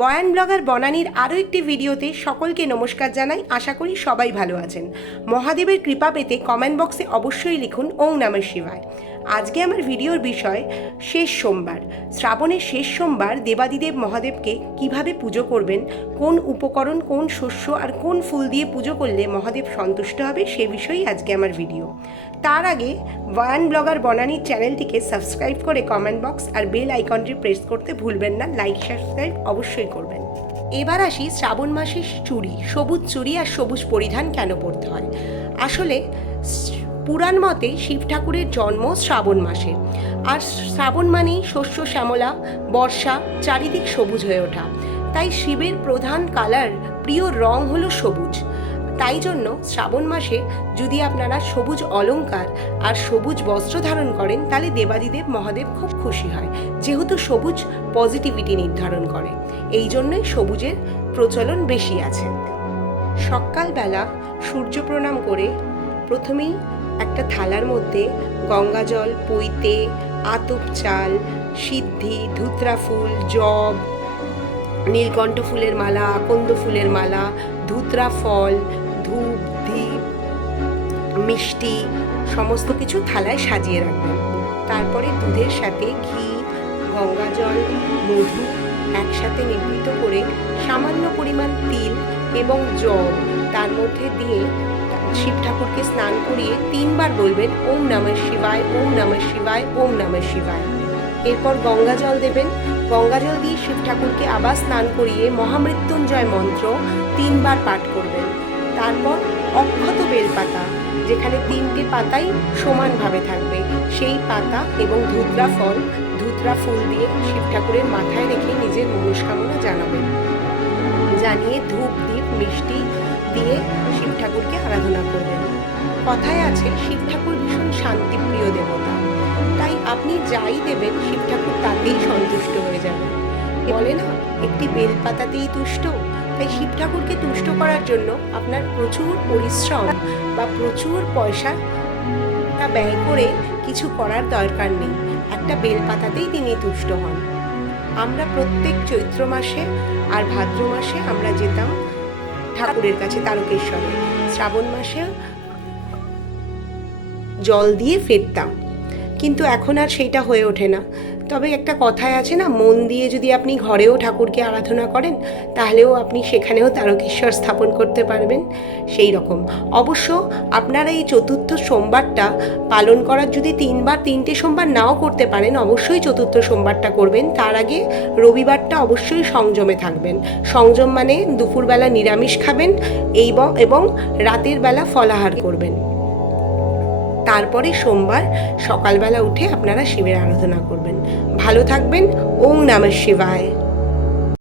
বয়ান ব্লগার বনানীর আরও একটি ভিডিওতে সকলকে নমস্কার জানাই। আশা করি সবাই ভালো আছেন। মহাদেবের কৃপা পেতে কমেন্ট বক্সে অবশ্যই লিখুন ওং নামের শিবায়। আজকে আমার ভিডিওর বিষয় শেষ সোমবার। শ্রাবণের শেষ সোমবার দেবাদিদেব মহাদেবকে কীভাবে পুজো করবেন, কোন উপকরণ, কোন শস্য আর কোন ফুল দিয়ে পুজো করলে মহাদেব সন্তুষ্ট হবে সে বিষয়েই আজকে আমার ভিডিও। তার আগে বয়ান ব্লগার বনানীর চ্যানেলটিকে সাবস্ক্রাইব করে কমেন্ট বক্স আর বেল আইকনটি প্রেস করতে ভুলবেন না, লাইক, সাবস্ক্রাইব অবশ্যই করবেন। এবার আসি শ্রাবণ মাসের চুড়ি সবুজ চুড়ি আর সবুজ পরিধান কেন পরতে হয়? আসলে পুরাণ মতে শিব ঠাকুরের জন্ম শ্রাবণ মাসে। আর শ্রাবণ মানেই শস্য, শ্যামলা, বর্ষা চারিদিক সবুজ হয়ে ওঠা। তাই শিবের প্রধান কালার প্রিয় রং হলো সবুজ। তাই জন্য শ্রাবণ মাসে যদি আপনারা সবুজ অলঙ্কার আর সবুজ বস্ত্র ধারণ করেন, তাহলে দেবাদিদেব মহাদেব খুব খুশি হয়। যেহেতু সবুজ পজিটিভিটি নির্ধারণ করে। এই জন্যই সবুজের প্রচলন বেশি আছে। সকালবেলা সূর্য প্রণাম করে প্রথমেই একটা থালার মধ্যে গঙ্গা জল, পইতে, আতপ চাল, সিদ্ধি, ধুতরা ফুল, জব, নীলকণ্ঠ ফুলের মালা, আকন্দ ফুলের মালা, ধুতরা ফল, ধূপ ধীপ মিষ্টি, সমস্ত কিছু থালায় সাজিয়ে রাখবেন। তারপরে দুধের সাথে ঘি, গঙ্গা জল, মধু একসাথে নিবৃত করে সামান্য পরিমাণ তিল এবং জল তার মধ্যে দিয়ে শিব ঠাকুরকে স্নান করিয়ে তিনবার বলবেন, ওম নমঃ শিবায়, ওম নমঃ শিবায়, ওম নমঃ শিবায়। এরপর গঙ্গা জল দেবেন। গঙ্গা জল দিয়ে শিব ঠাকুরকে আবার স্নান করিয়ে মহামৃত্যুঞ্জয় মন্ত্র তিনবার পাঠ করবেন। তারপর অক্ষত বেলপাতা, যেখানে তিনটে পাতাই সমানভাবে থাকবে। সেই পাতা এবং ধুতরা ফল, ধুতরা ফুল দিয়ে শিব ঠাকুরের মাথায় রেখে নিজের মনস্কামনা জানাবেন। জানিয়ে ধূপ দ্বীপ মিষ্টি দিয়ে শিব ঠাকুরকে আরাধনা করবেন। কথায় আছে, শিব ঠাকুর ভীষণ শান্তিপ্রিয় দেবতা। তাই আপনি যাই দেবেন, শিব ঠাকুর তাতেই সন্তুষ্ট হয়ে যাবেন। বলে না, একটি বেলপাতাতেই তুষ্ট। তাই শিব ঠাকুরকে তুষ্ট করার জন্য আপনার প্রচুর পরিশ্রম বা প্রচুর পয়সা টা ব্যয় করে কিছু করার দরকার নেই। একটা বেলপাতাতেই তিনি তুষ্ট হন। আমরা প্রত্যেক চৈত্র মাসে আর ভাদ্র মাসে আমরা যেতাম ঠাকুরের কাছে তারকেশ্বরে। শ্রাবণ মাসে জল দিয়ে ফেরতাম। কিন্তু এখন আর সেইটা হয়ে ওঠে না। তবে একটা কথায় আছে না, মন দিয়ে যদি আপনি ঘরেও ঠাকুরকে আরাধনা করেন, তাহলেও আপনি সেখানেও তারকেশ্বর স্থাপন করতে পারবেন সেই রকম। অবশ্য আপনারা এই চতুর্থ সোমবারটা পালন করার যদি তিনবার, তিনটে সোমবার নাও করতে পারেন, অবশ্যই চতুর্থ সোমবারটা করবেন। তার আগে রবিবারটা অবশ্যই সংযমে থাকবেন। সংযম মানে দুপুরবেলা নিরামিষ খাবেন, এই এবং রাতের বেলা ফলাহার করবেন। তারপরে সোমবার সকালবেলা উঠে আপনারা শিবের আরাধনা করবেন। ভালো থাকবেন। ওম নমঃ শিবায়।